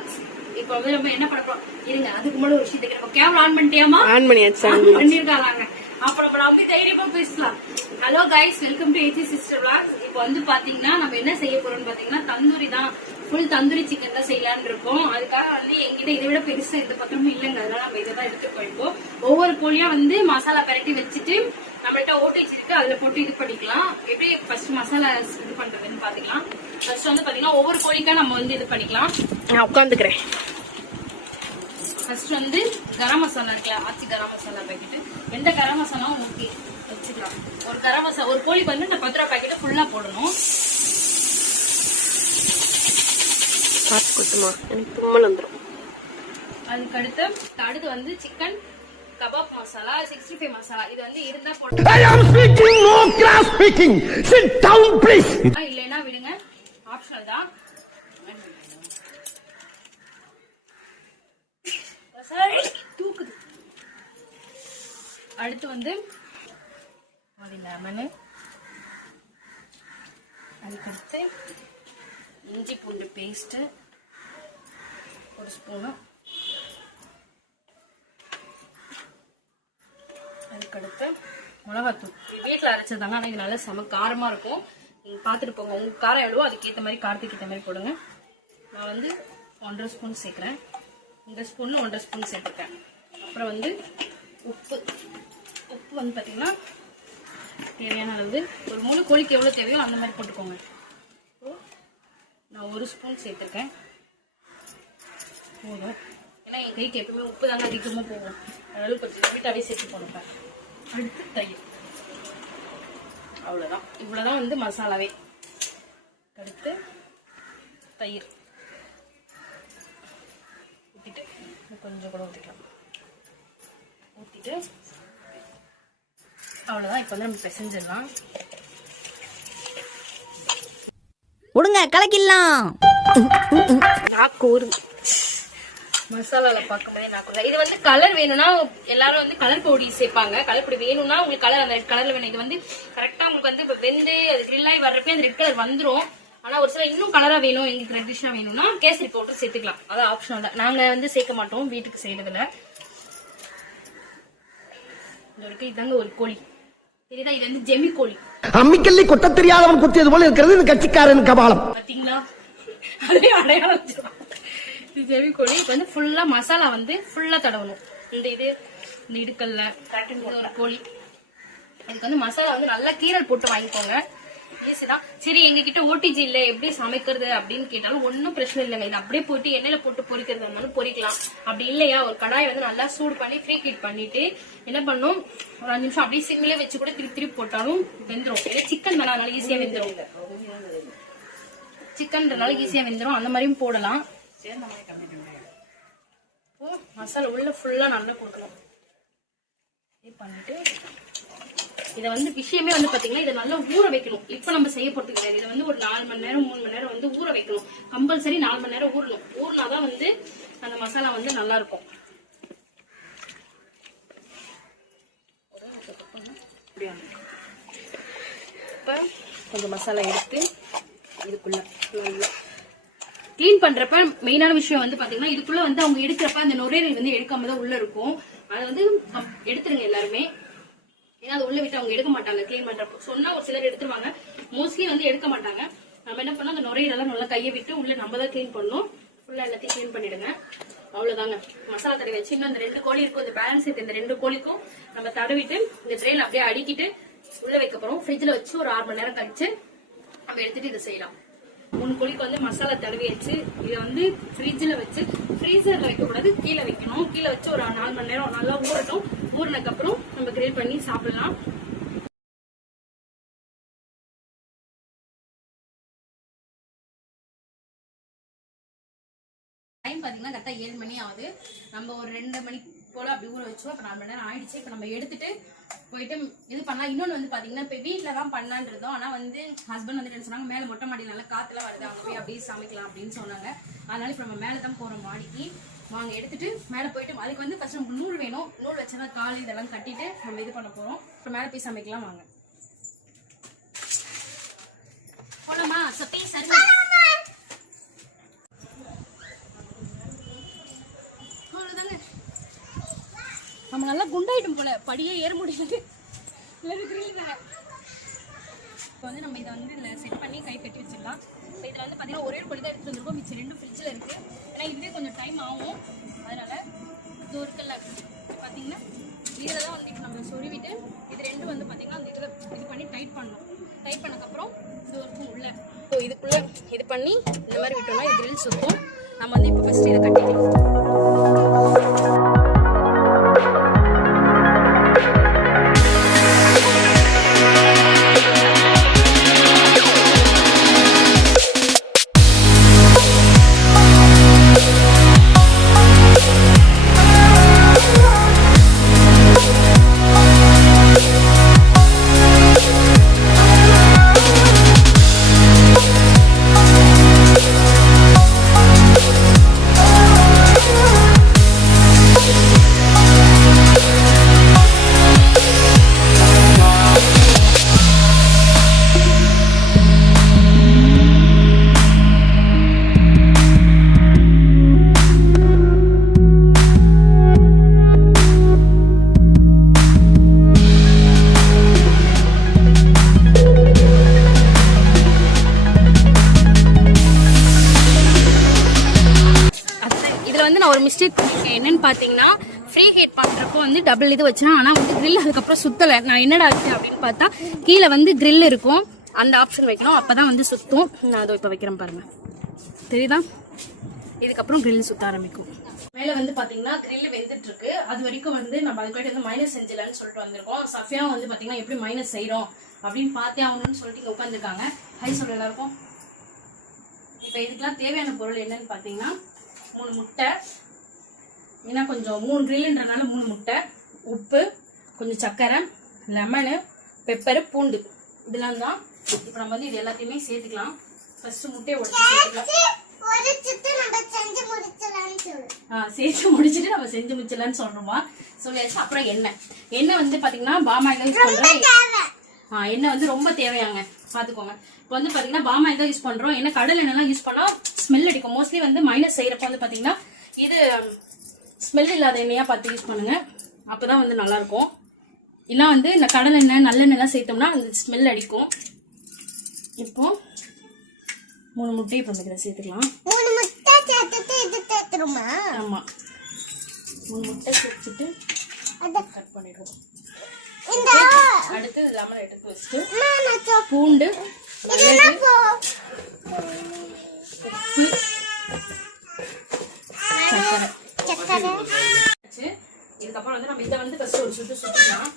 vlogs. இப்போ வந்து நம்ம என்ன பண்ண போறோம் இருங்க அதுக்கு முன்னாடி ஒரு விஷயம் நம்ம கேமரா ஆன் பண்ணிட்டியாமா ஆன் பண்ணியாச்சு பண்ணிருக்காங்க அப்ப நம்ம அப்படியே தைரியமா பேசலாம் hello guys welcome to AG sister vlogs இப்போ வந்து பாத்தீங்கன்னா நம்ம என்ன செய்ய போறோம்னு பாத்தீங்கன்னா தந்தூரி தான் ஃபுல் தந்தூரி சிக்கன் தான் செய்யலாம்னு இருக்கோம் அதுக்காக வந்து எங்கிட்ட இதை விட பெருசா இந்த பக்கமும் இல்லைங்க அதனால நம்ம இதை தான் எடுத்து போயிருக்கோம் ஒவ்வொரு கோழியா வந்து மசாலா பரட்டி வச்சுட்டு நம்மள்ட்ட ஓட்டேஜ் இருக்கு அதுல போட்டு இது பண்ணிக்கலாம் எப்படி ஃபர்ஸ்ட் மசாலா இது பண்றதுன்னு பாத்துக்கலாம் ஃபர்ஸ்ட் வந்து பாத்தீங்கன்னா ஒவ்வொரு கோழிக்கா நம்ம வந்து இது பண்ணிக்கலாம் நான் உட்காந்துக்கிறேன் ஃபர்ஸ்ட் வந்து கரம் மசாலா இருக்குல்ல ஆச்சி கரம் மசாலா பாக்கெட் எந்த கரம் மசாலாவும் ஓகே வச்சுக்கலாம் ஒரு கரம் மசாலா ஒரு கோழிக்கு வந்து இந்த 10 ரூபா பாக்கெட் ஃபுல்லா போடணும் காசு கொடுத்துமா எனக்கு தும்மல் வந்துடும் அடுத்து வந்து சிக்கன் கபாப் மசாலா 65 மசாலா இது வந்து இருந்தா போட்டு இல்லைன்னா விடுங்க ஆப்ஷனல் தான் தூக்குது அடுத்து வந்து லெமனு அதுக்கடுத்து இஞ்சி பூண்டு பேஸ்ட் ஒரு ஸ்பூனு அதுக்கடுத்து மிளகாத்தூள் வீட்டில் அரைச்சதாங்க ஆனால் இது நல்லா செம காரமாக இருக்கும் நீங்கள் பார்த்துட்டு போங்க உங்களுக்கு காரம் எவ்வளவோ அதுக்கேற்ற மாதிரி காரத்துக்கு ஏற்ற மாதிரி போடுங்க நான் வந்து 1.5 ஸ்பூன் சேர்க்குறேன் இந்த ஸ்பூன் 1.5 ஸ்பூன் சேர்த்துருக்கேன் அப்புறம் வந்து உப்பு வந்து பார்த்தீங்கன்னா தேவையான அளவு ஒரு முழு கோழிக்கு எவ்வளோ தேவையோ அந்த மாதிரி போட்டுக்கோங்க நான் 1 ஸ்பூன் சேர்த்துருக்கேன் போதும் ஏன்னா என் கைக்கு எப்பவுமே உப்பு தாங்க அதிகமாக போகும் அதனால கொஞ்சம் வீட்டாவே சேர்த்து போடுப்பேன் அடுத்து தயிர் அவ்வளோதான் இவ்வளோதான் வந்து மசாலாவே அடுத்து தயிர் ஊற்றிட்டு கொஞ்சம் கூட ஊற்றிக்கலாம் ஊற்றிட்டு அவ்வளோதான் இப்போ வந்து நம்ம பிசைஞ்சிடலாம் விடுங்க கலக்கிடலாம் நாக்கூர் மசாலால பார்க்கும்போதே நான் இது வந்து கலர் வேணும்னா எல்லாரும் வந்து கலர் பொடி சேர்ப்பாங்க கலர் பொடி வேணும்னா உங்களுக்கு கலர் அந்த கலர்ல வேணும் இது வந்து கரெக்டா உங்களுக்கு வந்து வெந்து அது கிரில்லாகி வர்றப்ப அந்த ரெட் கலர் வந்துடும் ஆனா ஒரு சில இன்னும் கலரா வேணும் எங்களுக்கு ரெட்டிஷா வேணும்னா கேசரி பவுடர் சேர்த்துக்கலாம் அது ஆப்ஷனல் தான் நாங்க வந்து சேர்க்க மாட்டோம் வீட்டுக்கு செய்யறதுல இதாங்க ஒரு கோழி தெரியுதா இது வந்து ஜெமி கோழி அம்மிக்கல்லி கொட்ட தெரியாதவன் குத்தியது போல இருக்கிறது இந்த கட்சிக்காரன் கபாலம் பாத்தீங்களா அதே அடையாளம் இது ஜெமி கோழி இப்போ வந்து ஃபுல்லா மசாலா வந்து ஃபுல்லா தடவணும் இந்த இடுக்கல்ல ஒரு கோழி இதுக்கு வந்து மசாலா வந்து நல்லா கீரல் போட்டு வாங்கிக்கோங்க ஈஸிதான் சரி எங்க கிட்ட ஓடிஜி இல்ல எப்படி சமைக்கிறது அப்படின்னு கேட்டாலும் ஒன்னும் பிரச்சனை இல்லைங்க இது அப்படியே போட்டு எண்ணெயில போட்டு பொரிக்கிறது இருந்தாலும் பொரிக்கலாம் அப்படி இல்லையா ஒரு கடாயை வந்து நல்லா சூடு பண்ணி ஃப்ரீ ஹீட் பண்ணிட்டு என்ன பண்ணும் ஒரு 5 நிமிஷம் அப்படியே சிம்மிலே வச்சு கூட திருப்பி போட்டாலும் வெந்துடும் ஏன்னா சிக்கன் தானே அதனால ஈஸியா வெந்துடும் சிக்கன்றனால ஈஸியா வெந்துடும் அந்த மாதிரியும் போடலாம் மசாலா உள்ள ஃபுல்லா நல்லா கொடுக்கணும் பண்ணிட்டு இதை வந்து விஷயமே வந்து பாத்தீங்கன்னா இதை நல்லா ஊற வைக்கணும் இப்ப நம்ம செய்ய போறது கிடையாது இதை வந்து ஒரு 4 மணி நேரம் 3 மணி நேரம் வந்து ஊற வைக்கணும் கம்பல்சரி 4 மணி நேரம் ஊறணும் ஊறினாதான் வந்து அந்த மசாலா வந்து நல்லா இருக்கும் இப்ப கொஞ்சம் மசாலா எடுத்து இதுக்குள்ள கிளீன் பண்றப்ப மெயினான விஷயம் வந்து பாத்தீங்கன்னா இதுக்குள்ள வந்து அவங்க எடுக்கிறப்ப அந்த நுரையீரல் வந்து எடுக்காம தான் உள்ள இருக்கும் அதை வந்து எடுத்துருங்க எல்லாருமே ஏன்னா அது உள்ள விட்டு அவங்க எடுக்க மாட்டாங்க கிளீன் பண்றப்போ சொன்னா ஒரு சிலர் எடுத்துருவாங்க மோஸ்ட்லி வந்து எடுக்க மாட்டாங்க நம்ம என்ன பண்ணோம் அந்த நுரையீரலாம் நல்லா கையை விட்டு உள்ள நம்ம தான் கிளீன் பண்ணணும் ஃபுல்லா எல்லாத்தையும் கிளீன் பண்ணிடுங்க அவ்வளவுதாங்க மசாலா தடவை வச்சு இன்னும் அந்த 2 கோழி இருக்கும் இந்த பேலன்ஸ் இந்த 2 கோழிக்கும் நம்ம தடவிட்டு இந்த ட்ரெயில அப்படியே அடிக்கிட்டு உள்ள வைக்க போறோம் ஃப்ரிட்ஜ்ல வச்சு ஒரு 6 மணி நேரம் கழிச்சு நம்ம எடுத்துட்டு இதை செய்யலாம் 3 கோழிக்கு வந்து மசாலா தடவி வச்சு இதை வந்து ஃப்ரிட்ஜ்ல வச்சு ஃப்ரீசர்ல வைக்க கூடாது கீழே வைக்கணும் கீழே வச்சு ஒரு 4 மணி நேரம் நல்லா ஊறட்டும் ஊறினதுக்கு அப்புறம் நம்ம கிரில் பண்ணி சாப்பிடலாம் டைம் பாத்தீங்கன்னா கரெக்டா 7 மணி ஆகுது நம்ம ஒரு 2 மணி போல அப்படி ஊற வச்சோம் இப்ப 4 மணி நேரம் ஆயிடுச்சு இப்ப நம்ம எடுத்துட்டு போயிட்டு இது பண்ணலாம் இன்னொன்னு வந்து பாத்தீங்கன்னா இப்ப வீட்டுல தான் பண்ணலான் இருந்தோம் ஆனா வந்து ஹஸ்பண்ட் வந்து என்ன சொன்னாங்க மேல மொட்டை மாடி நல்லா காத்துல வருது அங்க போய் அப்படியே சமைக்கலாம் அப்படின்னு சொன்னாங்க அதனால இப்ப நம்ம மேலதான் போறோம் மாடிக்கு வாங்க எடுத்துட்டு மேல போயிட்டு அதுக்கு வந்து ஃபர்ஸ்ட் நமக்கு நூல் வேணும் நூல் வச்சதான் கால் இதெல்லாம் கட்டிட்டு நம்ம இது பண்ண போறோம் இப்ப மேல போய் சமைக்கலாம் வாங்க போலாமா சப்பி சரி நல்லா குண்டாயிட்டும் போல, படியே ஏற முடியாது. இப்போ வந்து நம்ம இதை வந்து இதில் செட் பண்ணி கை கட்டி வச்சிடலாம். இப்போ இதில் வந்து பார்த்தீங்கன்னா ஒரே ஒரு படி தான் எடுத்துகிட்டு வந்துருக்கோம், மிச்சம் 2 ஃப்ரிட்ஜில் இருக்குது. ஏன்னா இதுவே கொஞ்சம் டைம் ஆகும், அதனால் இது இருக்குல்ல பார்த்தீங்கன்னா இதில் தான் வந்து இப்போ நம்ம சொருவிட்டு இது 2 வந்து பார்த்தீங்கன்னா அந்த இதில் இது பண்ணி டைட் பண்ணணும். டைட் பண்ணக்கப்புறம் இது இருக்கும் உள்ள. ஸோ இதுக்குள்ளே இது பண்ணி இந்த மாதிரி விட்டோம்னா இது கிரில் சுற்றும். நம்ம வந்து இப்போ ஃபஸ்ட்டு இதை கட்டிக்கலாம். நான் ஒரு மிஸ்டேக் பண்ணிருக்கேன். என்னன்னு பாத்தீங்கன்னா ஃப்ரீ ஹீட் பண்றப்போ வந்து டபுள் இது வச்சேன். ஆனா வந்து கிரில் அதுக்கப்புறம் சுத்தலை. நான் என்னடா ஆச்சு அப்படின்னு பார்த்தா கீழே வந்து கிரில் இருக்கும், அந்த ஆப்ஷன் வைக்கணும், அப்பதான் வந்து சுத்தும். நான் அதை இப்போ வைக்கிறேன் பாருங்க, தெரியுதா? இதுக்கப்புறம் கிரில் சுத்த ஆரம்பிக்கும். மேல வந்து பாத்தீங்கன்னா கிரில் வெந்துட்டு இருக்கு. அது வரைக்கும் வந்து நம்ம அதுக்காட்டி வந்து மைனஸ் செஞ்சலன்னு சொல்லிட்டு வந்திருக்கோம். சஃபியா வந்து பாத்தீங்கன்னா எப்படி மைனஸ் செய்யறோம் அப்படின்னு பார்த்தே ஆகணும்னு சொல்லிட்டு இங்க உட்காந்துருக்காங்க. ஹை சொல்ல எல்லாருக்கும். இப்போ இதுக்கெல்லாம் தேவையான பொருள் என்னன்னு பாத்தீங்கன்னா 3 முட்டை, ஏன்னா கொஞ்சம் 3 கிரில்ன்றனால 3 முட்டை, உப்பு, கொஞ்சம் சக்கரை, லெமனு, பெப்பரு, பூண்டு, இதெல்லாம் தான். இப்போ நம்ம வந்து இது எல்லாத்தையுமே சேர்த்துக்கலாம். ஃபர்ஸ்ட் முட்டையை உடைச்சு சேர்த்துக்கலாம். சேர்த்து முடிச்சுட்டு நம்ம செஞ்சு முடிச்சலான்னு சொல்றோமா சொல்லியாச்சு. அப்புறம் எண்ணெய் வந்து பாத்தீங்கன்னா பாமாயில் யூஸ் பண்றோம். எண்ணெய் வந்து ரொம்ப தேவையாங்க, பாத்துக்கோங்க. இப்போ வந்து பாத்தீங்கன்னா பாமாயில் தான் யூஸ் பண்றோம். ஏன்னா கடல் எண்ணெய்லாம் யூஸ் பண்ணா ஸ்மெல் அடிக்கும். மோஸ்ட்லி வந்து மைனஸ் செய்யறப்ப வந்து பாத்தீங்கன்னா இது ஸ்மெல் இல்லாத எண்ணெயா பார்த்து யூஸ் பண்ணுங்க, அப்பதான் வந்து நல்லா இருக்கும். இல்ல வந்து இந்த கடல் எண்ணெய் நல்லெண்ணெய் எல்லாம் சேர்த்தோம்னா அந்த ஸ்மெல் அடிக்கும். இப்போ 3 முட்டையை இப்போ இதில் சேர்த்துக்கலாம். 3 முட்டை சேர்த்துட்டு இது சேர்த்துருமா? ஆமா, 3 முட்டை சேர்த்துட்டு கட் பண்ணிடுவோம். அடுத்து லெமன் எடுத்து வச்சுட்டு பூண்டு, சக்கரை. இதுக்கப்புறம் வந்து நம்ம இதை வந்து ஃபர்ஸ்ட் ஒரு சுட்டு சுட்டுக்கலாம்.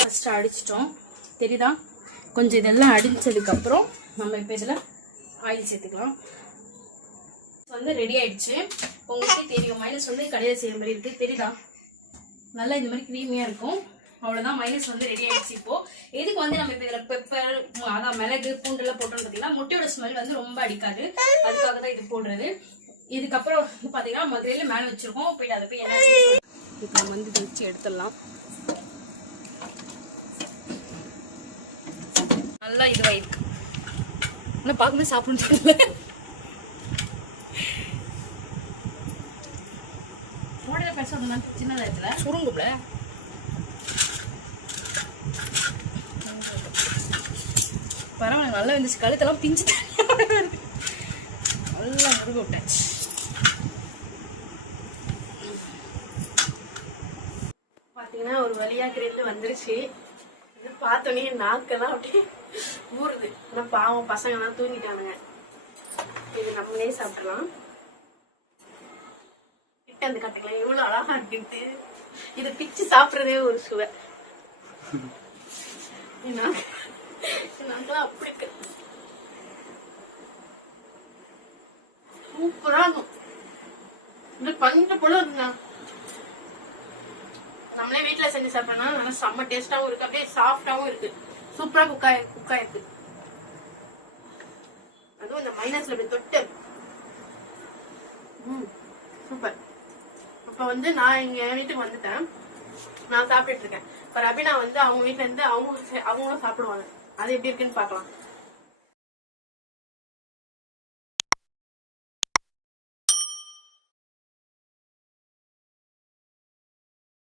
ஃபர்ஸ்ட் அடிச்சிட்டோம், தெரியுதா? கொஞ்சம் இதெல்லாம் அடிச்சதுக்கு அப்புறம் நம்ம இப்போ இதுல ஆயில் சேர்த்துக்கலாம். வந்து ரெடி ஆயிடுச்சு. உங்களுக்கே தெரியும் மைனஸ் வந்து கடையில் செய்யற மாதிரி இருக்கு, தெரியுதா? நல்லா இந்த மாதிரி கிரீமியா இருக்கும். அவ்வளவுதான், மைனஸ் வந்து ரெடி ஆயிடுச்சு. இப்போ எதுக்கு வந்து நம்ம இப்ப இதுல பெப்பர், அதான் மிளகு, பூண்டு எல்லாம் போட்டோம்னு பாத்தீங்கன்னா முட்டையோட ஸ்மெல் வந்து ரொம்ப அடிக்காது, அதுக்காக தான் இது போடுறது. இதுக்கப்புறம் வந்து பாத்தீங்கன்னா நம்ம கிரில்ல மேல வச்சிருக்கோம், போயிட்டு அதை போய் என்ன இப்போ நம்ம வந்து இதை வச்சு எடுத்துடலாம். நல்லா இதுவாயிருக்கு, ஆனால் பார்க்கும்போது சாப்பிடணும். சின்னதாயிடுச்சுல சுருங்குல பரவாயில்ல, நல்லா இருந்துச்சு. கழுத்தெல்லாம் பிஞ்சு நல்லா முருக விட்டாச்சு. பாத்தீங்கன்னா ஒரு வழியா கிரில் வந்துருச்சு. இது பார்த்தோன்னே நாக்கெல்லாம் அப்படியே ஊறுது. ஆனால் பாவம் பசங்க எல்லாம் தூங்கிட்டானுங்க. இது நம்மளே சாப்பிடலாம். கிட்ட வந்து கட்டுக்கலாம், எவ்வளவு அழகா இருக்குன்ட்டு. இதை பிச்சு சாப்பிட்றதே ஒரு சுவை. அப்படி இருக்கு, சூப்பரா இருக்கும். இந்த பஞ்ச போல இருந்தா நம்மளே வீட்டுல செஞ்சு சாப்பிட்டோம்னா நல்லா செம்ம டேஸ்டாவும் இருக்கு, அப்படியே சாஃப்டாவும் இருக்கு, சூப்பரா குக்கா இருக்கு. அதுவும் இந்த மைனஸ்ல அப்படி தொட்டு சூப்பர். இப்ப வந்து நான் இங்க என் வீட்டுக்கு வந்துட்டேன், நான் சாப்பிட்டுட்டு இருக்கேன். இப்ப ரபினா வந்து அவங்க வீட்டுல இருந்து அவங்களும் சாப்பிடுவாங்க. அது எப்படி இருக்குன்னு பாக்கலாம்.